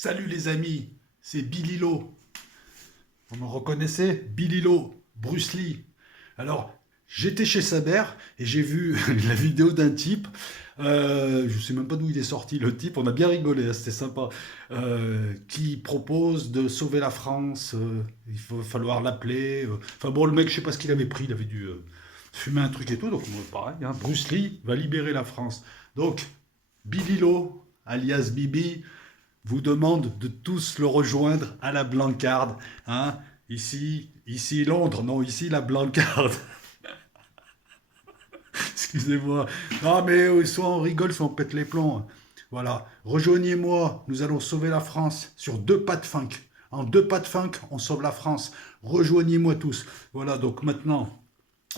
Salut les amis, c'est Billy Lo. Vous me reconnaissez? Billy Lo, Bruce Lee. Alors, j'étais chez Saber et j'ai vu la vidéo d'un type. Je sais même pas d'où il est sorti le type. On a bien rigolé, hein, c'était sympa. Qui propose de sauver la France. Il va falloir l'appeler. Enfin bon, le mec, je sais pas ce qu'il avait pris. Il avait dû fumer un truc et tout. Donc moi, pareil, hein, Bruce Lee va libérer la France. Donc, Billy Lo, alias Bibi, vous demande de tous le rejoindre à la Blancarde. Hein. Ici Londres, non, ici la Blancarde. Excusez-moi. Non, mais soit on rigole, soit on pète les plombs. Voilà. Rejoignez-moi, nous allons sauver la France sur deux pas de funk. En deux pas de funk, on sauve la France. Rejoignez-moi tous. Voilà, donc maintenant,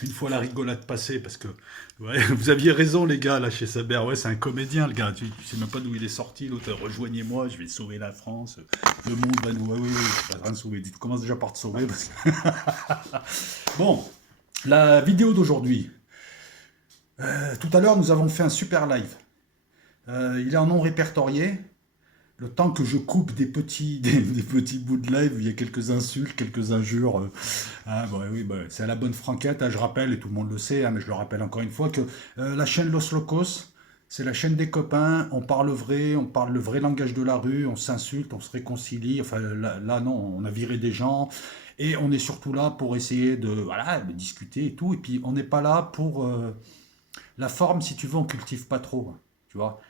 une fois la rigolade passée, parce que ouais, vous aviez raison les gars, là chez Saber, ouais c'est un comédien le gars, tu sais même pas d'où il est sorti, l'autre rejoignez-moi, je vais sauver la France, le monde va nous... Ouais, oui, oui, je suis pas en train de sauver, tu commences déjà par te sauver parce que... Bon, la vidéo d'aujourd'hui. Tout à l'heure nous avons fait un super live. Il est en non répertorié. Le temps que je coupe des petits bouts de live, il y a quelques insultes, quelques injures. Ah, bah, oui, bah, c'est à la bonne franquette, hein, je rappelle, et tout le monde le sait, hein, mais je le rappelle encore une fois, que la chaîne Los Locos, c'est la chaîne des copains, on parle vrai, on parle le vrai langage de la rue, on s'insulte, on se réconcilie, enfin là, non, on a viré des gens, et on est surtout là pour essayer voilà, de discuter et tout, et puis on n'est pas là pour... la forme, si tu veux, on cultive pas trop, hein, tu vois.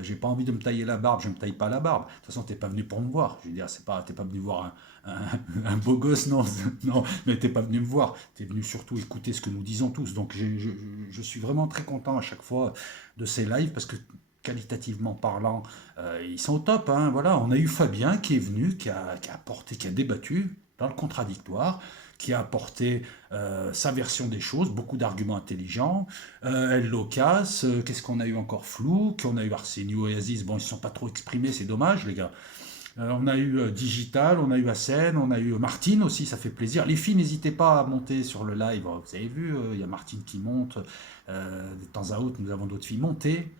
J'ai pas envie de me tailler la barbe, je me taille pas la barbe. De toute façon, t'es pas venu pour me voir. Je veux dire, t'es pas venu voir un beau gosse, non, non, mais t'es pas venu me voir. T'es venu surtout écouter ce que nous disons tous. Donc, je suis vraiment très content à chaque fois de ces lives parce que qualitativement parlant, ils sont au top. Hein, voilà, on a eu Fabien qui est venu, qui a apporté, qui a débattu dans le contradictoire, qui a apporté sa version des choses, beaucoup d'arguments intelligents. El Locas, qu'est-ce qu'on a eu encore flou, qu'on a eu Arsenio et Aziz, bon ils ne se sont pas trop exprimés, c'est dommage les gars. On a eu Digital, on a eu Hassen, on a eu Martine aussi, ça fait plaisir. Les filles, n'hésitez pas à monter sur le live, vous avez vu, il y a Martine qui monte, de temps à autre nous avons d'autres filles, montez.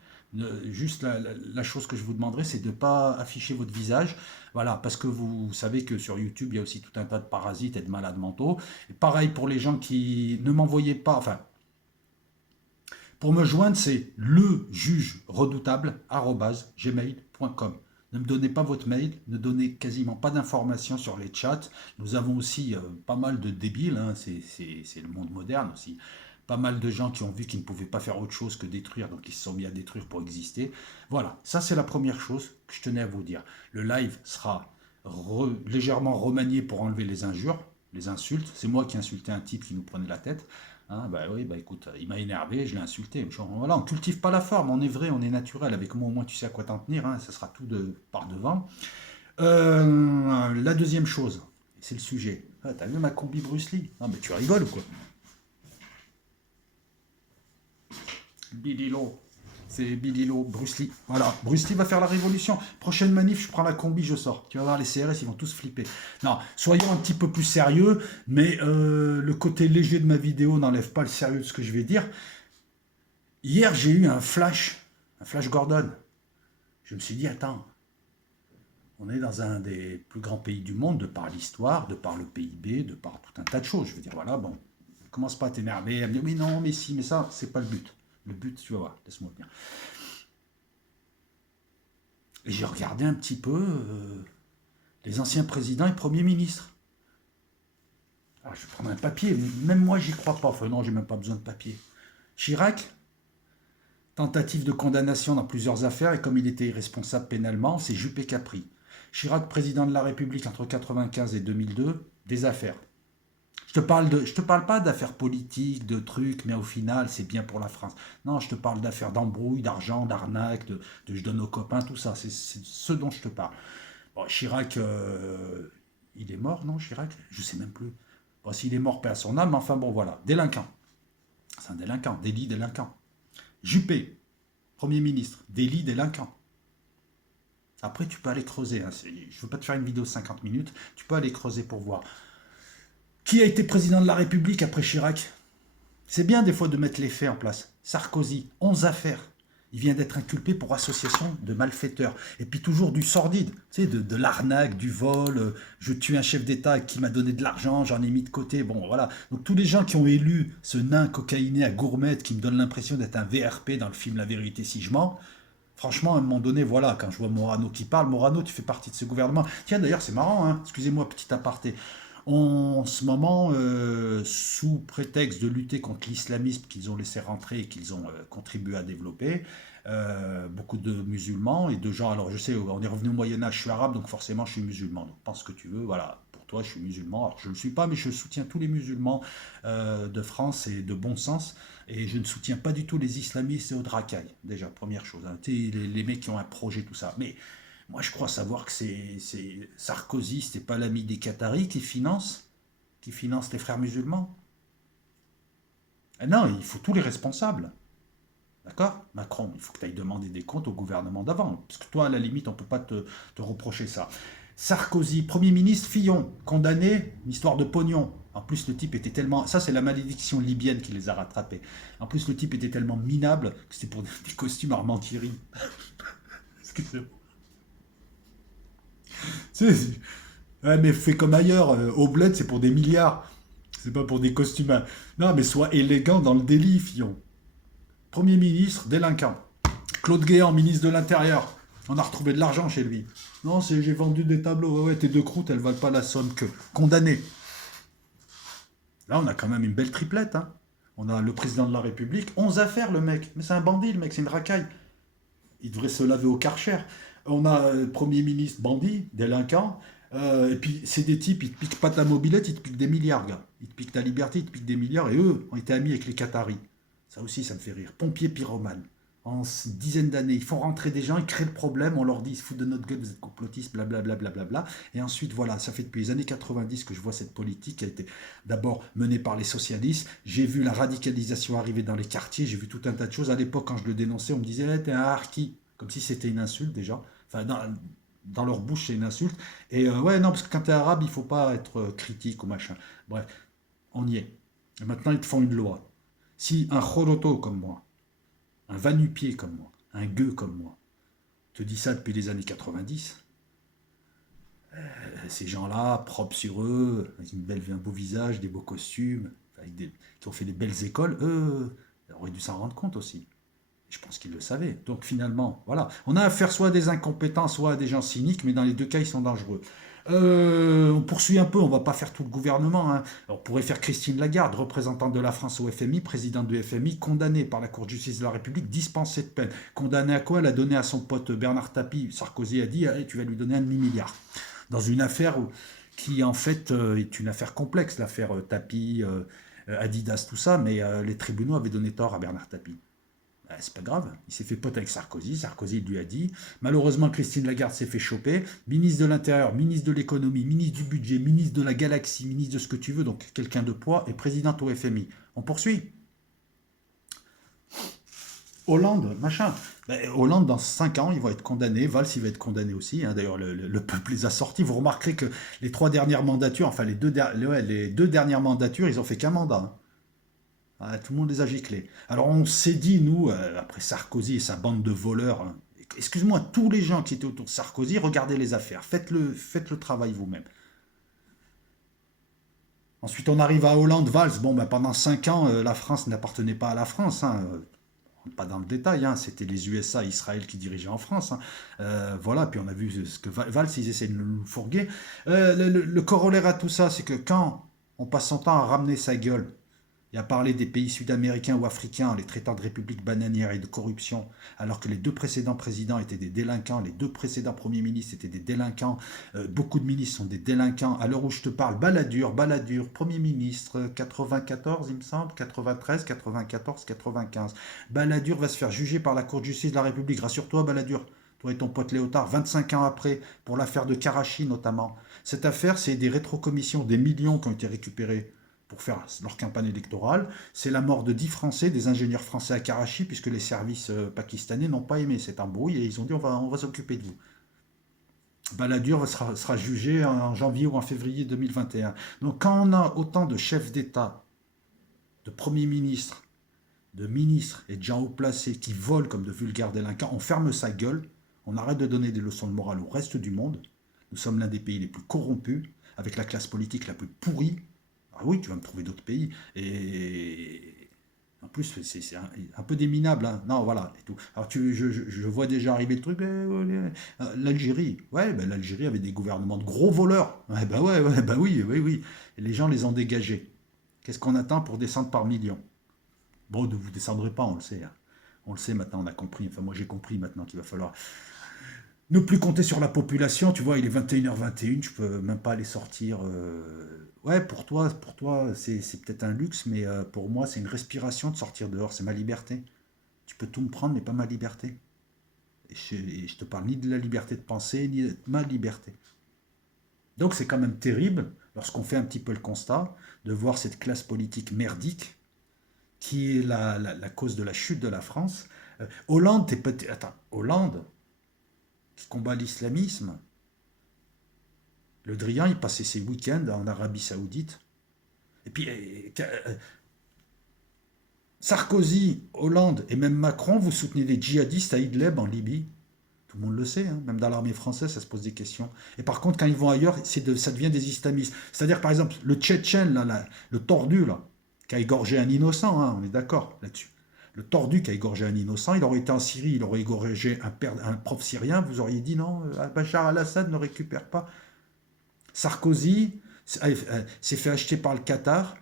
Juste la chose que je vous demanderai, c'est de ne pas afficher votre visage. Voilà, parce que vous savez que sur YouTube, il y a aussi tout un tas de parasites et de malades mentaux. Et pareil pour les gens qui ne m'envoyaient pas, enfin, pour me joindre, c'est lejugeredoutable@gmail.com. Ne me donnez pas votre mail, ne donnez quasiment pas d'informations sur les chats. Nous avons aussi pas mal de débiles, hein, c'est le monde moderne aussi. Pas mal de gens qui ont vu qu'ils ne pouvaient pas faire autre chose que détruire, donc ils se sont mis à détruire pour exister. Voilà, ça c'est la première chose que je tenais à vous dire. Le live sera légèrement remanié pour enlever les injures, les insultes. C'est moi qui insultais un type qui nous prenait la tête. Hein, bah oui, bah écoute, il m'a énervé, je l'ai insulté. Genre, voilà, on cultive pas la forme, on est vrai, on est naturel. Avec moi, au moins, tu sais à quoi t'en tenir, hein, ça sera tout par devant. La deuxième chose, c'est le sujet. Ah, t'as vu ma combi Bruce Lee? Non, mais tu rigoles ou quoi? Billy Lo. C'est Billy Lo, Bruce Lee. Voilà, Bruce Lee va faire la révolution. Prochaine manif, je prends la combi, je sors. Tu vas voir, les CRS, ils vont tous flipper. Non, soyons un petit peu plus sérieux, mais le côté léger de ma vidéo n'enlève pas le sérieux de ce que je vais dire. Hier, j'ai eu un flash Gordon. Je me suis dit, attends, on est dans un des plus grands pays du monde, de par l'histoire, de par le PIB, de par tout un tas de choses. Je veux dire, voilà, bon, commence pas à t'énerver, à me dire, mais non, mais si, mais ça, c'est pas le but. Le but, tu vas voir, laisse-moi venir. Et j'ai regardé un petit peu les anciens présidents et premiers ministres. Alors, je vais prendre un papier, même moi, j'y crois pas. Enfin, non, j'ai même pas besoin de papier. Chirac, tentative de condamnation dans plusieurs affaires, et comme il était irresponsable pénalement, c'est Juppé qui a pris. Chirac, président de la République entre 1995 et 2002, des affaires. Je te parle pas d'affaires politiques, de trucs, mais au final, c'est bien pour la France. Non, je te parle d'affaires d'embrouille, d'argent, d'arnaque, de je donne aux copains, tout ça. C'est ce dont je te parle. Bon, Chirac, il est mort, non, Chirac? Je sais même plus. Bon, s'il est mort, paix à son âme, mais enfin bon, voilà. Délinquant. C'est un délinquant, délit délinquant. Juppé, Premier ministre, délit délinquant. Après, tu peux aller creuser. Hein. Je ne veux pas te faire une vidéo de 50 minutes. Tu peux aller creuser pour voir. Qui a été président de la République après Chirac? C'est bien des fois de mettre les faits en place. Sarkozy, 11 affaires. Il vient d'être inculpé pour association de malfaiteurs. Et puis toujours du sordide, tu sais, de l'arnaque, du vol. Je tue un chef d'État qui m'a donné de l'argent, j'en ai mis de côté. Bon, voilà. Donc tous les gens qui ont élu ce nain cocaïné à gourmette qui me donne l'impression d'être un VRP dans le film La vérité si je mens. Franchement, à un moment donné, voilà, quand je vois Morano qui parle, Morano, tu fais partie de ce gouvernement. Tiens, d'ailleurs, c'est marrant, hein, excusez-moi, petit aparté. En ce moment, sous prétexte de lutter contre l'islamisme qu'ils ont laissé rentrer et qu'ils ont contribué à développer, beaucoup de musulmans et de gens, alors je sais, on est revenu au Moyen-Âge, je suis arabe, donc forcément je suis musulman, donc pense ce que tu veux, voilà, pour toi je suis musulman, alors je ne le suis pas, mais je soutiens tous les musulmans de France et de bon sens, et je ne soutiens pas du tout les islamistes et au dracaille, déjà, première chose, hein. Tu sais, les mecs qui ont un projet, tout ça, mais moi, je crois savoir que c'est Sarkozy, c'était pas l'ami des Qataris qui finance les frères musulmans. Ah non, il faut tous les responsables. D'accord? Macron, il faut que tu ailles demander des comptes au gouvernement d'avant. Parce que toi, à la limite, on ne peut pas te reprocher ça. Sarkozy, Premier ministre, Fillon, condamné, une histoire de pognon. En plus, le type était tellement... Ça, c'est la malédiction libyenne qui les a rattrapés. En plus, le type était tellement minable que c'était pour des costumes Armand-Thierry. Excusez-moi. Ouais, mais fait comme ailleurs, au bled, c'est pour des milliards. C'est pas pour des costumes, hein. Non, mais sois élégant dans le délit, Fillon. Premier ministre, délinquant. Claude Guéant, ministre de l'Intérieur. On a retrouvé de l'argent chez lui. Non, c'est j'ai vendu des tableaux. Ouais, ouais, tes deux croûtes, elles valent pas la somme que. Condamné. Là, on a quand même une belle triplette, hein. On a le président de la République. 11 affaires, le mec. Mais c'est un bandit, le mec, c'est une racaille. Il devrait se laver au Karcher. On a Premier ministre bandit, délinquant, et puis c'est des types, ils te piquent pas ta mobilette, ils te piquent des milliards, gars. Ils te piquent ta liberté, ils te piquent des milliards, et eux ont été amis avec les Qataris. Ça aussi, ça me fait rire. Pompiers pyromanes. En dizaines d'années, ils font rentrer des gens, ils créent le problème, on leur dit, ils se foutent de notre gueule, vous êtes complotistes, blablabla, blablabla. Et ensuite, voilà, ça fait depuis les années 90 que je vois cette politique qui a été d'abord menée par les socialistes. J'ai vu la radicalisation arriver dans les quartiers, j'ai vu tout un tas de choses. À l'époque, quand je le dénonçais, on me disait, t'es un harki, comme si c'était une insulte déjà. Enfin, dans leur bouche, c'est une insulte. Et ouais, non, parce que quand tu es arabe, il faut pas être critique ou machin. Bref, on y est. Et maintenant, ils te font une loi. Si un Khoroto comme moi, un Vanupier comme moi, un Gueux comme moi, te dit ça depuis les années 90, ces gens-là, propres sur eux, avec un beau visage, des beaux costumes, qui ont fait des belles écoles, eux, ils auraient dû s'en rendre compte aussi. Je pense qu'ils le savaient. Donc finalement, voilà. On a affaire soit à des incompétents, soit à des gens cyniques, mais dans les deux cas, ils sont dangereux. On poursuit un peu, on ne va pas faire tout le gouvernement, hein. Alors, on pourrait faire Christine Lagarde, représentante de la France au FMI, présidente du FMI, condamnée par la Cour de justice de la République, dispensée de peine. Condamnée à quoi? Elle a donné à son pote Bernard Tapie, Sarkozy a dit, allez, tu vas lui donner un demi-milliard. Dans une affaire qui en fait est une affaire complexe, l'affaire Tapie, Adidas, tout ça, mais les tribunaux avaient donné tort à Bernard Tapie. C'est pas grave, il s'est fait pote avec Sarkozy, Sarkozy lui a dit, malheureusement Christine Lagarde s'est fait choper, ministre de l'Intérieur, ministre de l'Économie, ministre du Budget, ministre de la Galaxie, ministre de ce que tu veux, donc quelqu'un de poids, et présidente au FMI. On poursuit. Hollande, machin. Ben, Hollande, dans 5 ans, il va être condamné. Valls, il va être condamné aussi, hein. D'ailleurs, le peuple les a sortis. Vous remarquerez que les 3 dernières mandatures, enfin les deux dernières mandatures, ils ont fait qu'un mandat, hein. Ah, tout le monde les a giclés. Alors on s'est dit, nous, après Sarkozy et sa bande de voleurs, hein, excuse-moi, tous les gens qui étaient autour de Sarkozy, regardez les affaires, faites le travail vous-même. Ensuite on arrive à Hollande, Valls, bon, ben, pendant 5 ans, la France n'appartenait pas à la France, hein, pas dans le détail, hein, c'était les USA et Israël qui dirigeaient en France, hein. Voilà, puis on a vu ce que Valls, ils essaient de nous fourguer. Le corollaire à tout ça, c'est que quand on passe son temps à ramener sa gueule, et à parler des pays sud-américains ou africains en les traitant de républiques bananières et de corruption, alors que les 2 précédents présidents étaient des délinquants, les 2 précédents premiers ministres étaient des délinquants, beaucoup de ministres sont des délinquants. À l'heure où je te parle, Balladur, Premier ministre, 94 il me semble, 93, 94, 95. Balladur va se faire juger par la Cour de justice de la République. Rassure-toi, Balladur, toi et ton pote Léotard, 25 ans après, pour l'affaire de Karachi notamment. Cette affaire, c'est des rétrocommissions, des millions qui ont été récupérés pour faire leur campagne électorale. C'est la mort de 10 Français, des ingénieurs français à Karachi, puisque les services pakistanais n'ont pas aimé cette embrouille et ils ont dit on va s'occuper de vous. Balladur sera jugé en janvier ou en février 2021. Donc quand on a autant de chefs d'État, de premiers ministres, de ministres et de gens haut placés qui volent comme de vulgaires délinquants, on ferme sa gueule, on arrête de donner des leçons de morale au reste du monde. Nous sommes l'un des pays les plus corrompus, avec la classe politique la plus pourrie. Ah oui, tu vas me trouver d'autres pays. Et en plus, c'est un peu déminable. Hein. Non, voilà. Et tout. Alors, je vois déjà arriver le truc. L'Algérie. Ouais, ben, l'Algérie avait des gouvernements de gros voleurs. Ouais, ben oui, oui, oui. Et les gens les ont dégagés. Qu'est-ce qu'on attend pour descendre par millions? Bon, ne vous descendrez pas, on le sait. Hein. On le sait maintenant, on a compris. Enfin, moi, j'ai compris maintenant qu'il va falloir ne plus compter sur la population. Tu vois, il est 21h21, je peux même pas aller sortir. Ouais, pour toi c'est peut-être un luxe, mais pour moi, c'est une respiration de sortir dehors. C'est ma liberté. Tu peux tout me prendre, mais pas ma liberté. Et je te parle ni de la liberté de penser, ni de ma liberté. Donc, c'est quand même terrible, lorsqu'on fait un petit peu le constat, de voir cette classe politique merdique qui est la cause de la chute de la France. Hollande, t'es peut-être. Attends, Hollande, qui combat l'islamisme, Le Drian, il passait ses week-ends en Arabie Saoudite. Et puis, Sarkozy, Hollande et même Macron, vous soutenez des djihadistes à Idlib en Libye. Tout le monde le sait, hein. Même dans l'armée française, ça se pose des questions. Et par contre, quand ils vont ailleurs, ça devient des islamistes. C'est-à-dire, par exemple, le Tchétchène, là, le tordu, là, qui a égorgé un innocent, hein, on est d'accord là-dessus. Le tordu qui a égorgé un innocent, il aurait été en Syrie, il aurait égorgé un prof syrien, vous auriez dit non, Bachar al-Assad ne récupère pas. Sarkozy s'est fait acheter par le Qatar.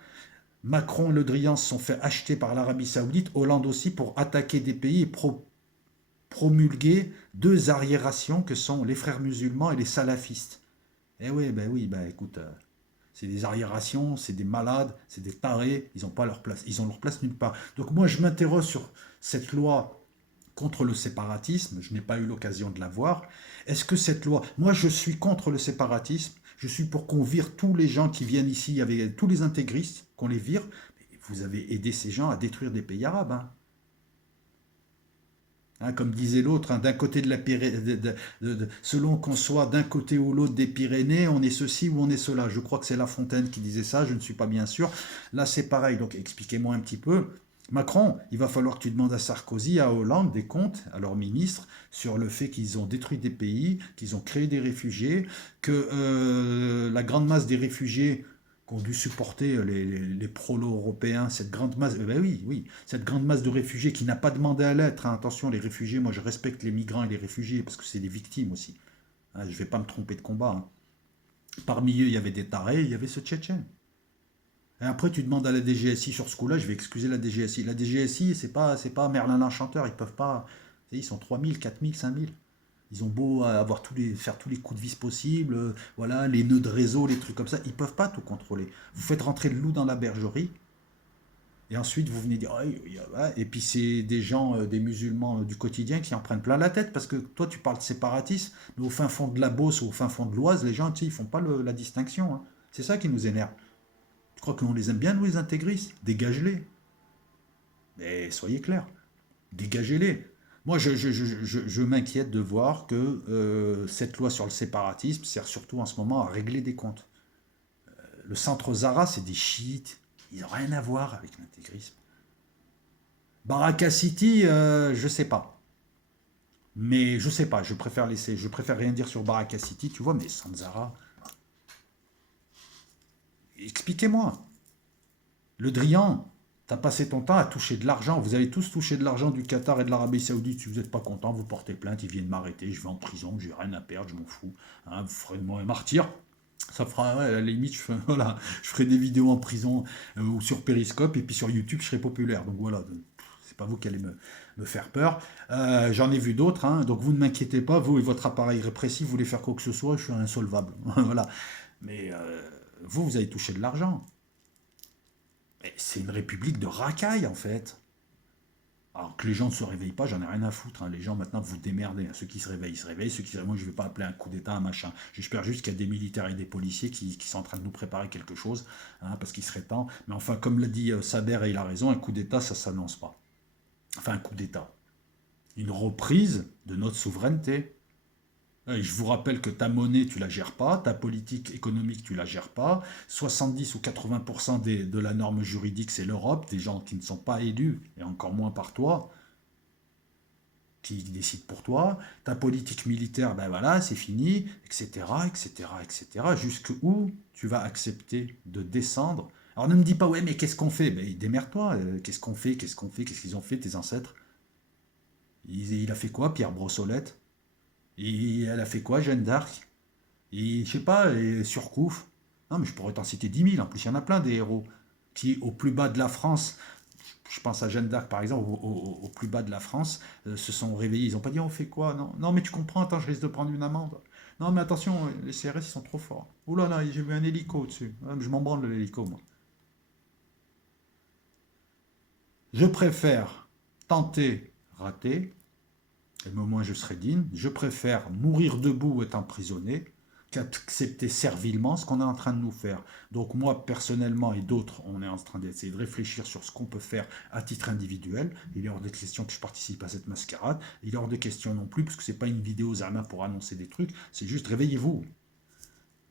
Macron et Le Drian se sont fait acheter par l'Arabie Saoudite. Hollande aussi pour attaquer des pays et promulguer deux arriérations que sont les frères musulmans et les salafistes. Eh oui, ben oui, ben écoute, c'est des arriérations, c'est des malades, c'est des tarés, ils n'ont pas leur place, ils ont leur place nulle part. Donc moi je m'interroge sur cette loi contre le séparatisme, je n'ai pas eu l'occasion de la voir. Est-ce que cette loi, moi je suis contre le séparatisme, je suis pour qu'on vire tous les gens qui viennent ici, avec tous les intégristes, qu'on les vire. Vous avez aidé ces gens à détruire des pays arabes. Hein. Hein, comme disait l'autre, hein, d'un côté de la selon qu'on soit d'un côté ou l'autre des Pyrénées, on est ceci ou on est cela. Je crois que c'est La Fontaine qui disait ça, je ne suis pas bien sûr. Là, c'est pareil, donc expliquez-moi un petit peu. Macron, il va falloir que tu demandes à Sarkozy, à Hollande des comptes, à leurs ministres, sur le fait qu'ils ont détruit des pays, qu'ils ont créé des réfugiés, que la grande masse des réfugiés qu'ont dû supporter les prolos-européens, cette grande masse, ben oui, oui, cette grande masse de réfugiés qui n'a pas demandé à l'être. Hein. Attention, les réfugiés, moi je respecte les migrants et les réfugiés parce que c'est des victimes aussi. Hein, je ne vais pas me tromper de combat. Hein. Parmi eux, il y avait des tarés, il y avait ce Tchétchène. Et après, tu demandes à la DGSI sur ce coup-là, je vais excuser la DGSI. La DGSI, c'est pas Merlin l'Enchanteur, ils peuvent pas. Ils sont 3000, 4000, 5000. Ils ont beau avoir faire tous les coups de vis possibles, voilà, les nœuds de réseau, les trucs comme ça, ils peuvent pas tout contrôler. Vous faites rentrer le loup dans la bergerie, et ensuite vous venez dire, ah, ouais. Et puis c'est des gens, des musulmans du quotidien qui en prennent plein la tête, parce que toi tu parles de séparatisme, mais au fin fond de la Beauce ou au fin fond de l'Oise, les gens, tu sais, ils font pas la distinction. Hein. C'est ça qui nous énerve. Je crois qu'on les aime bien, nous les intégristes. Dégagez-les. Mais soyez clairs. Dégagez-les. Moi, je m'inquiète de voir que cette loi sur le séparatisme sert surtout en ce moment à régler des comptes. Le centre Zara, c'est des chiites. Ils n'ont rien à voir avec l'intégrisme. Baraka City, je sais pas. Mais je sais pas, je préfère rien dire sur Baraka City, tu vois, mais sans Zara. Expliquez-moi. Le Drian, t'as passé ton temps à toucher de l'argent. Vous avez tous touché de l'argent du Qatar et de l'Arabie Saoudite. Si vous n'êtes pas content, vous portez plainte, ils viennent m'arrêter, je vais en prison, j'ai rien à perdre, je m'en fous. Hein, vous ferez de moi un martyr. Ça fera, ouais, à la limite, voilà, je ferai des vidéos en prison ou sur Periscope, et puis sur YouTube, je serai populaire. Donc voilà, c'est pas vous qui allez me faire peur. J'en ai vu d'autres, hein, donc vous ne m'inquiétez pas, vous et votre appareil répressif, vous voulez faire quoi que ce soit, je suis insolvable. Voilà. Mais vous avez touché de l'argent. C'est une république de racailles, en fait. Alors que les gens ne se réveillent pas, j'en ai rien à foutre. Hein. Les gens, maintenant, vous démerdez. Ceux qui se réveillent, ils se réveillent. Ceux qui se réveillent, moi, je ne vais pas appeler un coup d'État, un machin. J'espère juste qu'il y a des militaires et des policiers qui sont en train de nous préparer quelque chose, hein, parce qu'il serait temps. Mais enfin, comme l'a dit Saber, et il a raison, un coup d'État, ça ne s'annonce pas. Enfin, un coup d'État. Une reprise de notre souveraineté. Je vous rappelle que ta monnaie, tu la gères pas, ta politique économique, tu la gères pas. 70 ou 80% de la norme juridique, c'est l'Europe, des gens qui ne sont pas élus, et encore moins par toi, qui décident pour toi. Ta politique militaire, ben voilà, c'est fini, etc., etc., etc. Jusqu'où tu vas accepter de descendre? Alors ne me dis pas, ouais, mais qu'est-ce qu'on fait? Ben démerde-toi, qu'est-ce qu'on fait? Qu'est-ce qu'on fait? Qu'est-ce qu'ils ont fait, tes ancêtres? Il a fait quoi, Pierre Brossolette? Elle a fait quoi, Jeanne d'Arc? Et je sais pas, et Surcouf. Non, mais je pourrais t'en citer 10 000. En plus, il y en a plein des héros qui, au plus bas de la France, je pense à Jeanne d'Arc par exemple, au plus bas de la France, se sont réveillés. Ils n'ont pas dit on fait quoi? Non, non, mais tu comprends, attends, je risque de prendre une amende. Non, mais attention, les CRS, ils sont trop forts. Ouh là là, j'ai vu un hélico au-dessus. Ah, je m'en branle de l'hélico, moi. Je préfère tenter, rater, et au moins je serai digne. Je préfère mourir debout ou être emprisonné qu'accepter servilement ce qu'on est en train de nous faire. Donc moi, personnellement, et d'autres, on est en train d'essayer de réfléchir sur ce qu'on peut faire à titre individuel. Il est hors de question que je participe à cette mascarade. Il est hors de question non plus, parce que c'est pas une vidéo Zama pour annoncer des trucs, c'est juste réveillez-vous.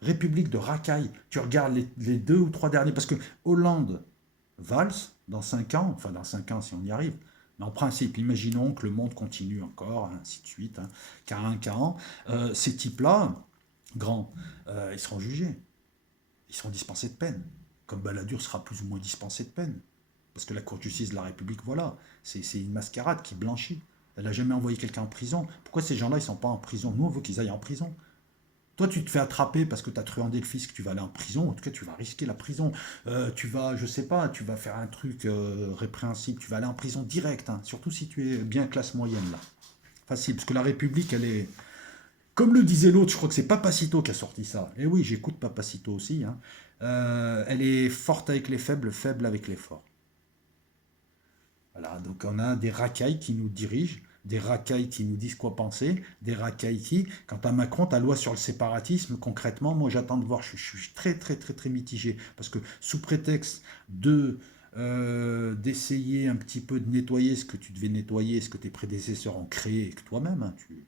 République de racaille. Tu regardes les deux ou trois derniers, parce que Hollande, Valls, dans 5 ans, enfin dans 5 ans si on y arrive, mais en principe, imaginons que le monde continue encore, ainsi de suite, hein, Carin, ces types-là, grands, ils seront jugés, ils seront dispensés de peine. Comme Balladur sera plus ou moins dispensé de peine. Parce que la Cour de justice de la République, voilà, c'est une mascarade qui blanchit. Elle n'a jamais envoyé quelqu'un en prison. Pourquoi ces gens-là, ils ne sont pas en prison? Nous, on veut qu'ils aillent en prison. Toi, tu te fais attraper parce que tu as truandé le fisc, tu vas aller en prison. En tout cas, tu vas risquer la prison. Tu vas, je sais pas, tu vas faire un truc répréhensible. Tu vas aller en prison direct, hein, surtout si tu es bien classe moyenne, là. Facile, parce que la République, elle est. Comme le disait l'autre, je crois que c'est Papacito qui a sorti ça. Et oui, j'écoute Papacito aussi, hein. Elle est forte avec les faibles, faible avec les forts. Voilà, donc on a des racailles qui nous dirigent, des racailles qui nous disent quoi penser, des racailles qui, quant à Macron, ta loi sur le séparatisme, concrètement, moi j'attends de voir, je suis très très très très mitigé, parce que sous prétexte d'essayer un petit peu de nettoyer ce que tu devais nettoyer, ce que tes prédécesseurs ont créé, et que toi-même hein, tu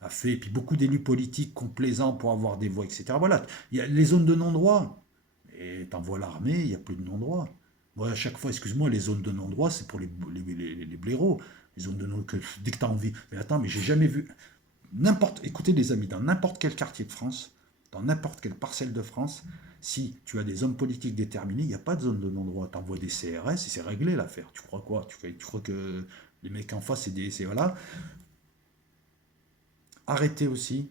as fait, et puis beaucoup d'élus politiques complaisants pour avoir des voix, etc. Voilà, il y a les zones de non-droit, et t'envoies l'armée, il n'y a plus de non-droit. Moi, à chaque fois, excuse-moi, les zones de non-droit, c'est pour les blaireaux. Les zones de non que dès que tu as envie. Mais attends, mais j'ai jamais vu. Écoutez, les amis, dans n'importe quel quartier de France, dans n'importe quelle parcelle de France, si tu as des hommes politiques déterminés, il n'y a pas de zone de non-droit. Tu envoies des CRS et c'est réglé l'affaire. Tu crois quoi? Tu crois que les mecs en face, c'est des. Voilà. Arrêtez aussi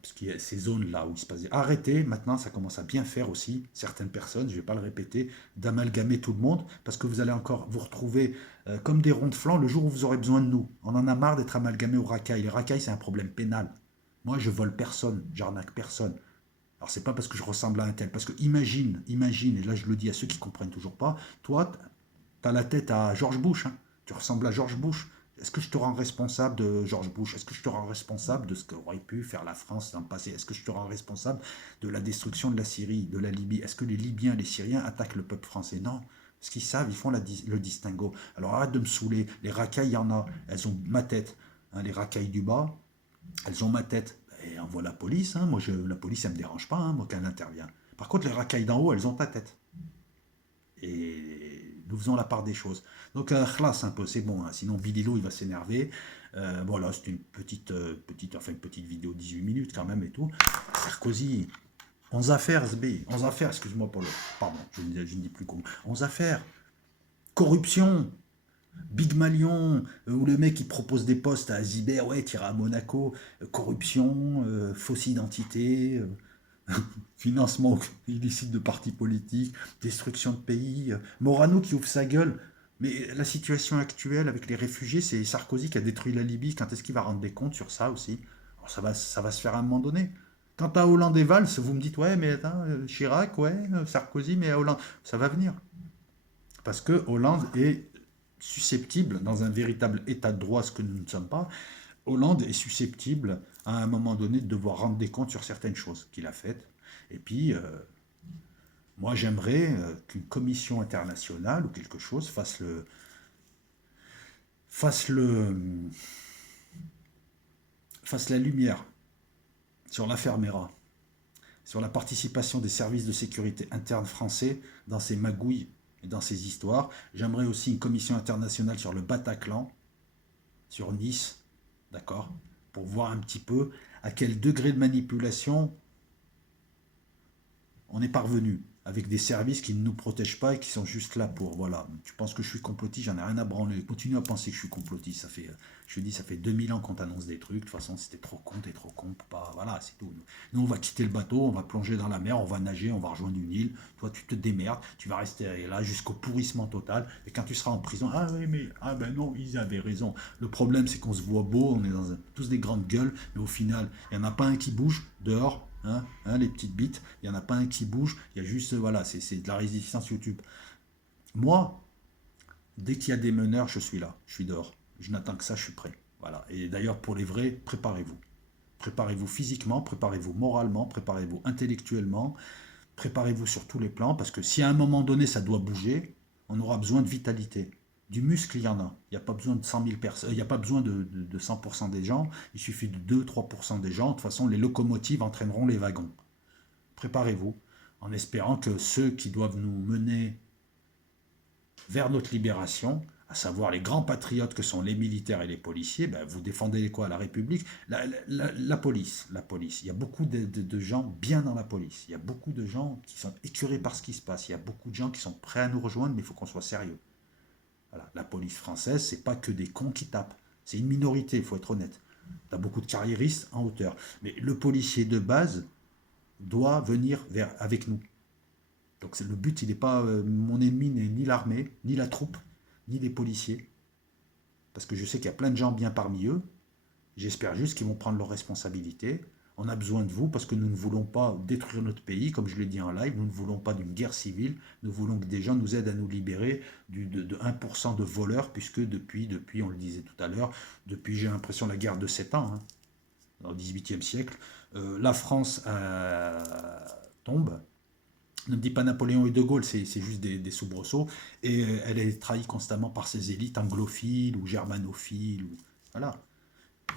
parce qu'il y a ces zones-là où il se passe. Arrêtez, maintenant ça commence à bien faire aussi, certaines personnes, je ne vais pas le répéter, d'amalgamer tout le monde, parce que vous allez encore vous retrouver comme des ronds de flanc le jour où vous aurez besoin de nous. On en a marre d'être amalgamés aux racailles. Les racailles, c'est un problème pénal. Moi, je vole personne, j'arnaque personne. Alors, c'est pas parce que je ressemble à un tel, parce que imagine, et là je le dis à ceux qui comprennent toujours pas, toi, tu as la tête à George Bush, hein. Tu ressembles à George Bush. Est-ce que je te rends responsable de George Bush? Est-ce que je te rends responsable de ce qu'aurait pu faire la France dans le passé? Est-ce que je te rends responsable de la destruction de la Syrie, de la Libye? Est-ce que les Libyens, les Syriens attaquent le peuple français? Non. Ce qu'ils savent, ils font le distinguo. Alors arrête de me saouler. Les racailles, il y en a. Elles ont ma tête. Hein, les racailles du bas, elles ont ma tête. Et envoie la police. Hein. Moi, la police, elle ne me dérange pas, hein, moi, qu'elle intervient. Par contre, les racailles d'en haut, elles ont ta tête. Et nous faisons la part des choses. Donc, khlas un peu, c'est bon, hein, sinon Bililo il va s'énerver. Voilà, c'était une enfin une petite vidéo de 18 minutes quand même et tout. Sarkozy, 11 affaires, SB, 11 affaires, excuse-moi pour le. Pardon, je ne dis plus comment. 11 affaires, corruption, Big Malion, où le mec il propose des postes à Azibert, ouais, tira à Monaco, corruption, fausse identité, financement illicite de partis politiques, destruction de pays, Morano qui ouvre sa gueule. Mais la situation actuelle avec les réfugiés, c'est Sarkozy qui a détruit la Libye. Quand est-ce qu'il va rendre des comptes sur ça aussi? Alors ça va se faire à un moment donné. Quant à Hollande et Valls, vous me dites, ouais, mais attends, Chirac, ouais, Sarkozy, mais Hollande, ça va venir. Parce que Hollande est susceptible, dans un véritable état de droit, ce que nous ne sommes pas, Hollande est susceptible, à un moment donné, de devoir rendre des comptes sur certaines choses qu'il a faites. Et puis, moi, j'aimerais qu'une commission internationale ou quelque chose fasse le, fasse la lumière sur l'affaire Mera, sur la participation des services de sécurité interne français dans ces magouilles et dans ces histoires. J'aimerais aussi une commission internationale sur le Bataclan, sur Nice, d'accord, pour voir un petit peu à quel degré de manipulation on est parvenu avec des services qui ne nous protègent pas et qui sont juste là pour, voilà, tu penses que je suis complotiste, j'en ai rien à branler, continue à penser que je suis complotiste, ça fait, je te dis, ça fait 2000 ans qu'on t'annonce des trucs, de toute façon, c'était trop con, t'es trop con, pas, voilà, c'est tout. Nous, on va quitter le bateau, on va plonger dans la mer, on va nager, on va rejoindre une île, toi, tu te démerdes, tu vas rester là jusqu'au pourrissement total, et quand tu seras en prison, ah oui, mais, ah ben non, ils avaient raison. Le problème, c'est qu'on se voit beau, on est tous des grandes gueules, mais au final, il n'y en a pas un qui bouge dehors. Les petites bites, il n'y en a pas un qui bouge, il y a juste, voilà, c'est de la résistance YouTube. Moi, dès qu'il y a des meneurs, je suis là, je suis dehors. Je n'attends que ça, je suis prêt. Voilà. Et d'ailleurs, pour les vrais, préparez-vous. Préparez-vous physiquement, préparez-vous moralement, préparez-vous intellectuellement, préparez-vous sur tous les plans, parce que si à un moment donné ça doit bouger, on aura besoin de vitalité. Du muscle, il y en a. Il n'y a pas besoin de 100 000 personnes, il n'y a pas besoin de 100% des gens, il suffit de 2-3% des gens. De toute façon, les locomotives entraîneront les wagons. Préparez-vous, en espérant que ceux qui doivent nous mener vers notre libération, à savoir les grands patriotes que sont les militaires et les policiers, ben vous défendez quoi? La République, la police, la police. Il y a beaucoup de gens bien dans la police. Il y a beaucoup de gens qui sont écœurés par ce qui se passe. Il y a beaucoup de gens qui sont prêts à nous rejoindre, mais il faut qu'on soit sérieux. Voilà. La police française, c'est pas que des cons qui tapent. C'est une minorité, il faut être honnête. Tu as beaucoup de carriéristes en hauteur. Mais le policier de base doit venir avec nous. Donc le but, il n'est pas, mon ennemi n'est ni l'armée, ni la troupe, ni les policiers. Parce que je sais qu'il y a plein de gens bien parmi eux. J'espère juste qu'ils vont prendre leurs responsabilités. On a besoin de vous parce que nous ne voulons pas détruire notre pays, comme je l'ai dit en live, nous ne voulons pas d'une guerre civile, nous voulons que des gens nous aident à nous libérer de 1% de voleurs, puisque depuis, on le disait tout à l'heure, depuis j'ai l'impression la guerre de 7 ans, hein, dans le XVIIIe siècle, la France tombe. Ne me dis pas Napoléon et De Gaulle, c'est juste des soubresauts, et elle est trahie constamment par ses élites anglophiles ou germanophiles, ou, voilà.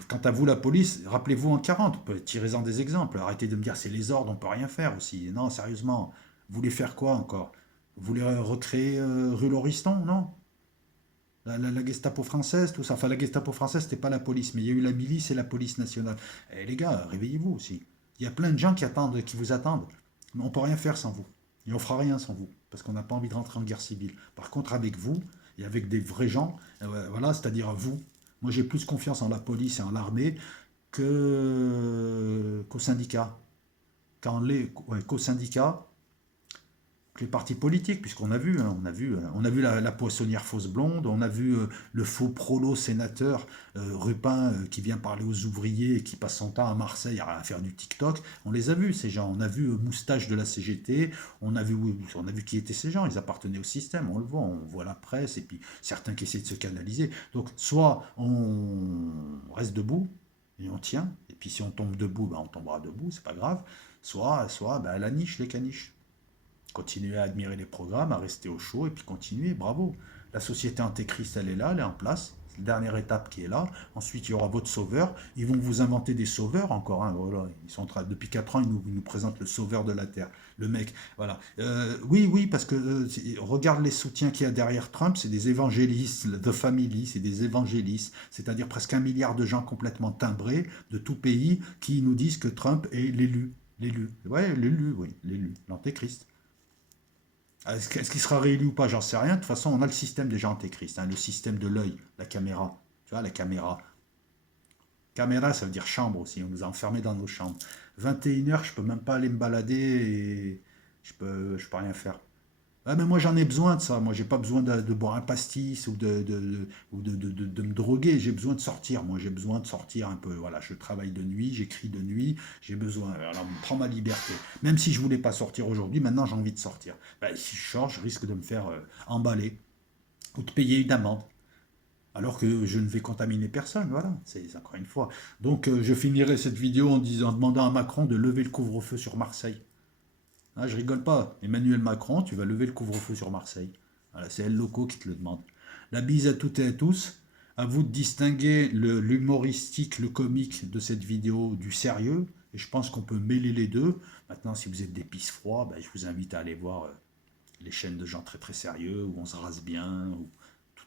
Quant à vous, la police, rappelez-vous en 40, tirez-en des exemples. Arrêtez de me dire c'est les ordres, on peut rien faire aussi. Non, sérieusement, vous voulez faire quoi encore? Vous voulez recréer rue Lauriston? Non. La Gestapo française, tout ça. Enfin, la Gestapo française, c'était pas la police, mais il y a eu la milice et la police nationale. Eh les gars, réveillez-vous aussi. Il y a plein de gens qui attendent, qui vous attendent. Mais on peut rien faire sans vous. Et on fera rien sans vous, parce qu'on n'a pas envie de rentrer en guerre civile. Par contre, avec vous, et avec des vrais gens, voilà, c'est-à-dire vous, moi j'ai plus confiance en la police et en l'armée qu'aux syndicats. Qu'aux syndicats, que les partis politiques, puisqu'on a vu, hein, on a vu la poissonnière fausse blonde, on a vu le faux prolo sénateur Rupin qui vient parler aux ouvriers et qui passe son temps à Marseille à faire du TikTok. On les a vus, ces gens. On a vu Moustache de la CGT, on a vu qui étaient ces gens. Ils appartenaient au système, on le voit, on voit la presse et puis certains qui essaient de se canaliser. Donc, soit on reste debout et on tient, et puis si on tombe debout, ben, on tombera debout, c'est pas grave. Soit ben, la niche, les caniches. Continuez à admirer les programmes, à rester au chaud et puis continuez, bravo. La société antéchrist, elle est là, elle est en place. C'est la dernière étape qui est là. Ensuite, il y aura votre sauveur. Ils vont vous inventer des sauveurs encore. Hein, voilà. Ils sont depuis 4 ans, ils nous présentent le sauveur de la Terre. Le mec, voilà. Oui, parce que regarde les soutiens qu'il y a derrière Trump, c'est des évangélistes, The Family, c'est des évangélistes, c'est-à-dire presque 1 milliard de gens complètement timbrés de tout pays qui nous disent que Trump est l'élu. L'élu. Ouais, l'élu, oui, l'élu, l'antéchrist. Est-ce qu'il sera réélu ou pas? J'en sais rien. De toute façon, on a le système déjà antéchrist, hein, le système de l'œil, la caméra. Tu vois, la caméra. Caméra, ça veut dire chambre aussi. On nous a enfermés dans nos chambres. 21 h, je peux même pas aller me balader et je peux rien faire. Ah, mais moi, j'en ai besoin de ça. Moi, j'ai pas besoin de boire un pastis ou de me droguer. J'ai besoin de sortir. Moi, j'ai besoin de sortir un peu. Voilà, je travaille de nuit, j'écris de nuit. J'ai besoin. Alors, on me prend ma liberté. Même si je voulais pas sortir aujourd'hui, maintenant, j'ai envie de sortir. Ben, si je sors, je risque de me faire emballer ou de payer une amende. Alors que je ne vais contaminer personne, voilà, c'est encore une fois. Donc je finirai cette vidéo en demandant à Macron de lever le couvre-feu sur Marseille. Ah, je rigole pas. Emmanuel Macron, tu vas lever le couvre-feu sur Marseille. Voilà, c'est El Loco qui te le demande. La bise à toutes et à tous. À vous de distinguer l'humoristique, le comique de cette vidéo du sérieux. Et je pense qu'on peut mêler les deux. Maintenant, si vous êtes des pisse-froids, ben, je vous invite à aller voir les chaînes de gens très très sérieux, où on se rase bien, où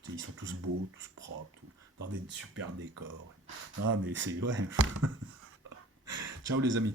ils sont tous beaux, tous propres, dans des super décors. Ah, mais c'est... Ouais. Ciao les amis.